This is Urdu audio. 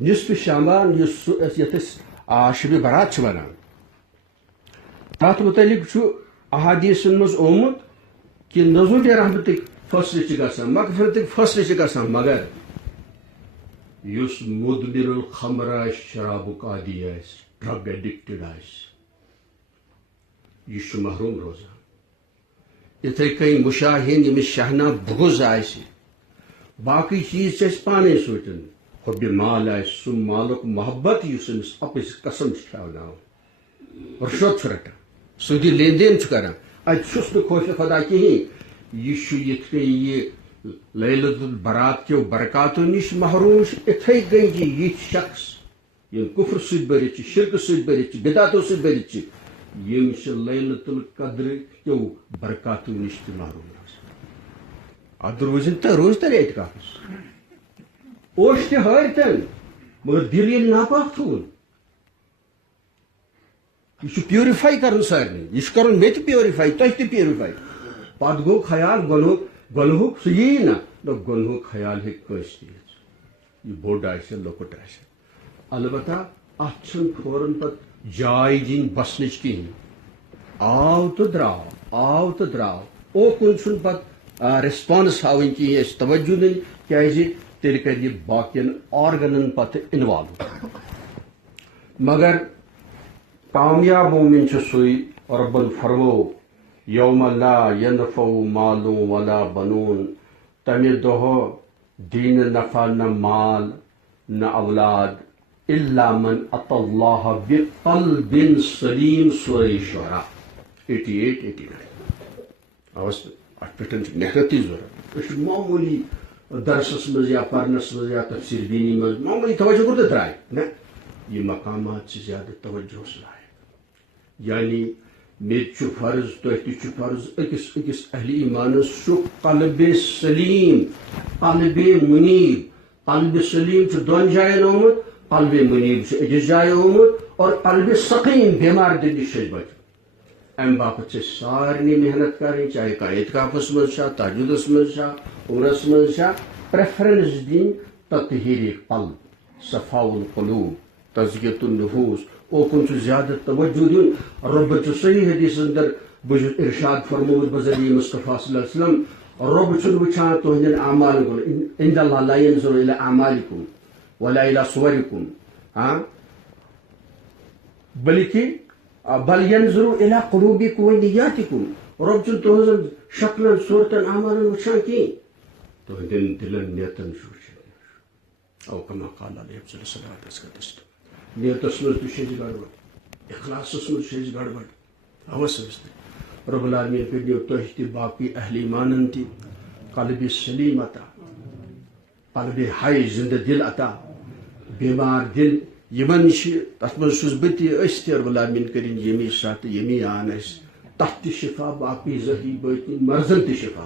نصف شعبان یت شب برات ونان تات متعلق احادیثن مز آمت کہ نزول رحمتک فصل گژھان مغفرتک فصل گژھان مگر یس مدمر الخمر شرابک عادی ڈرگ ایڈکٹڈ یہ محروم روزان اتھے کن مشاہین یمس شہنا بغض باقی چیز پانے سوچان حب مال سہ مالک محبت اس امس اپز قسم کھانا رشوت رٹان سودی لین دین کران اتس نا خوف خدا کہین یہ یہ لیلۃ البرات کیو برکاتو نش محروم اتھے گئی کہ یہ شخص یم کفر ست برت شرک ست برت بدعتو ست برت یم لیلۃ القدر کیو برکاتو نش تہ محروم اد روزن تو روز تر اعتکافس اوش تہ ہارتن مگر دل یل ناپاک تھون یہ پیورفائی کرن سارے یہ کرن مے تہ پیورفائی تہ تہ پیورفائی پت گو خیال گنہک سہ یی نا گنہک خیال ہس یہ بوڑ لکٹ البتہ ات فوراً پتہ جائے دن بسنچ کہین آو تو دراو اوکن چھ پتہ ریسپانس ہاؤن کہین اس توجہ دن کیازِ تیل کر یہ باقین آرگنن پتہ انوالو مگر کامیاب مومن سوئی ربن فرمو یوم لا ینفع مال ولا بنون تمہ دہ دین نفع نہ مال نہ اولاد الا من اتى الله بقلب سلیم سورہ شعراء 88-89 ات پہ محنت ضرورت معمولی درسس مز یا پرنس مز یا تفسیر دینی مز معمولی توجہ کور درائے نا یہ مقامات سے زیادہ توجہ لائق یعنی میرے فرض تہ فرض اکس اہل ایمانس قلب سلیم قلب منیب قلب سلیم دون جائن آمت قلب منیب اکس جائے آمت اور قلب سقیم بیمار دل نش بچ ام باپت سے سارے محنت کریں چاہے کا اعتکافس مز تہجدس مز عمرس مز پریفرنس دن تطہیر قلب صفاء القلوب تزکیۃ النفوس اوکن زیادہ توجہ دن رب صحیح حدیث اندر بج ارشاد فرمود بذریعہ مصطفیٰ صلی اللہ علیہ وسلم رب چھ وچھان تہندین اعمال کن ان اللہ لا ينظر الى اعمالکم ولا الى صورکم بلکہ بل ينظر الى قلوبکم و نیاتکم رب چھ تہذن شکلن صورتن اعمالن وچھان کی تہندین دلن نیتن وچھان او کما قال علیہ الصلوۃ نیتس مز تہ گڑبڑ اخلاصس مز گڑبڑ اوس رب العالمین کر تہ تہ باقی اہل ایمانن تہ قلب سلیم عطا قلب حی زندہ دل عطا بیمار دل یمن تر مز بت رب العالمین کرن یمی سات یمی آن تہ تہ شفا باقی ذہی باطن مرضن تہ شفا